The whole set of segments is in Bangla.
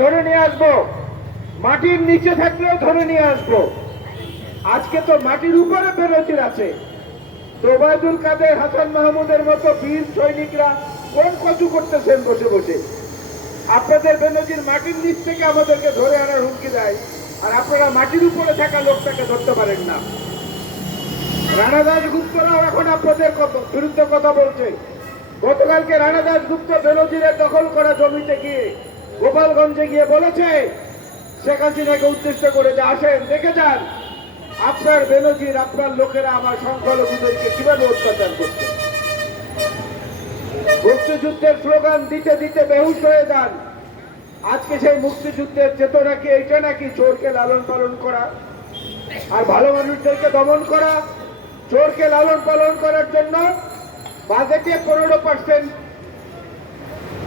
ধরে নিয়ে আসবো, মাটির নিচে থাকলেও ধরে নিয়ে আসবো। আজকে তো মাটির উপরে বেনজির আছে। ওবায়দুল কাদের, হাসান মাহমুদের মতো বীর সৈনিকরা কোন কচু করতেছেন বসে বসে। আপনাদের বেনজির মাটির নিচ থেকে আমাদেরকে ধরে আনার হুমকি দেয়, আর আপনারা মাটির উপরে থাকা লোকটাকে ধরতে পারেন না। রানা দাশগুপ্তরাও এখন আপনাদের বিরুদ্ধে কথা বলছে। গতকালকে রানা দাশগুপ্ত বেনজিরের দখল করা জমিতে গিয়ে গোপালগঞ্জে গিয়ে বলেছে শেখ হাসিনাকে উদ্দেশ্য করে যে আসেন দেখে যান আপনার বেনজির, আপনার লোকেরা আমার সংখ্যালঘুদেরকে কিভাবে অত্যাচার করছে। মুক্তিযুদ্ধের স্লোগান দিতে দিতে বেহুশ হয়ে যান। আজকে সেই মুক্তিযুদ্ধের চেতনা কি এইটা নাকি? চোরকে লালন পালন করা আর ভালো মানুষদেরকে দমন করা। চোরকে লালন পালন করার জন্য বাজেটে 15%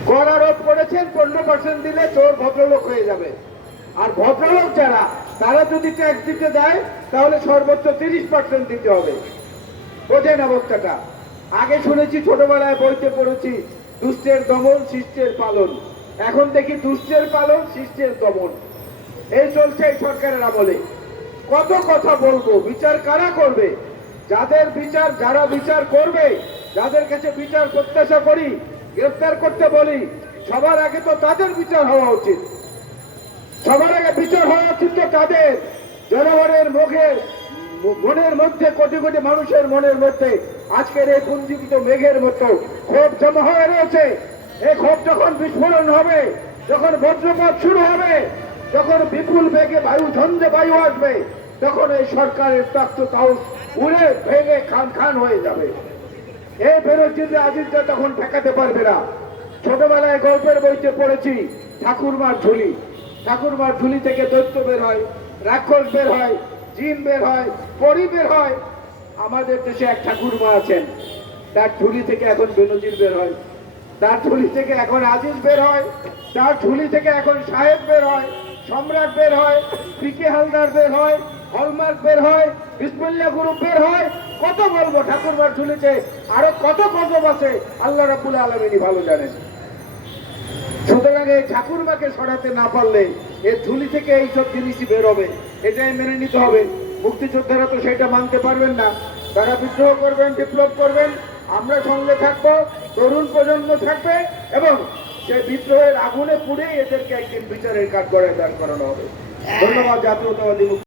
কর আরোপ করেছেন। 15% দিলে চোর ভদ্রলোক হয়ে যাবে। আর ভদ্রলোক যারা, তারা যদি ট্যাক্স দিতে দেয় তাহলে সর্বোচ্চ 30% দিতে হবে। বোঝেন অবস্থাটা? আগে শুনেছি, ছোটবেলায় বইতে পড়েছি, দুষ্টের দমন শিষ্টের পালন। এখন দেখি দুষ্টের পালন শিষ্টের দমন। এই চলছে এই সরকারের আমলে। কত কথা বলবো, বিচার কারা করবে? যারা বিচার করবে, যাদের কাছে বিচার প্রত্যাশা করি, গ্রেফতার করতে বলি, সবার আগে তো তাদের বিচার হওয়া উচিত। সবার আগে বিচার হওয়া উচিত তো তাদের। জনগণের মনের মধ্যে, কোটি কোটি মানুষের মনের মধ্যে আজকের এই পুঞ্জীবিত মেঘের মতো ক্ষোভ জমা হয়ে রয়েছে। এই ক্ষোভ যখন বিস্ফোরণ হবে, যখন বজ্রপাত শুরু হবে, যখন বিপুল বেগে ঝঞ্ঝে বায়ু আসবে, তখন এই সরকারের তখ্ত তাউস উড়ে ভেঙে খান খান হয়ে যাবে। এই বেনজির আজিজরা তখন ঠেকাতে পারবে না। ছোটবেলায় গল্পের বইতে পড়েছি ঠাকুরমার ঝুলি। ঠাকুরমার ঝুলি থেকে দৈত্য বের হয়, রাক্ষস বের হয়, জিন বের হয়, পরি বের হয়। আমাদের দেশে এক ঠাকুরমা আছেন, তার ঝুলি থেকে এখন বেনজির বের হয়, তার ঝুলি থেকে এখন আজিজ বের হয়, তার ঝুলি থেকে এখন সাহেব বের হয়, সম্রাট বের হয়, পিকে হালদার বের হয়, হলমার্ক বের হয়, বিসমিল্লাহ গ্রুপ বের হয়। কত বলবো ঠাকুরমার ঝুলিতে আরো কত গজব আছে, আল্লাহ রাব্বুল আলামিনই ভালো জানেন। সুতরাং এই ঠাকুরমাকে সরাতে না পারলে এর ঝুলি থেকে এইসব জিনিসই বেরোবে, এটাই মেনে নিতে হবে। মুক্তিযোদ্ধারা তো সেটা মানতে পারবেন না। তারা বিদ্রোহ করবেন, বিপ্লব করবেন, আমরা সঙ্গে থাকবো, তরুণ প্রজন্ম থাকবে, এবং সেই বিদ্রোহের আগুনে পুড়ে এদেরকে একদিন বিচারের কাঠগড়ায় দাঁড় করানো হবে। ধন্যবাদ। জাতীয়তাবাদী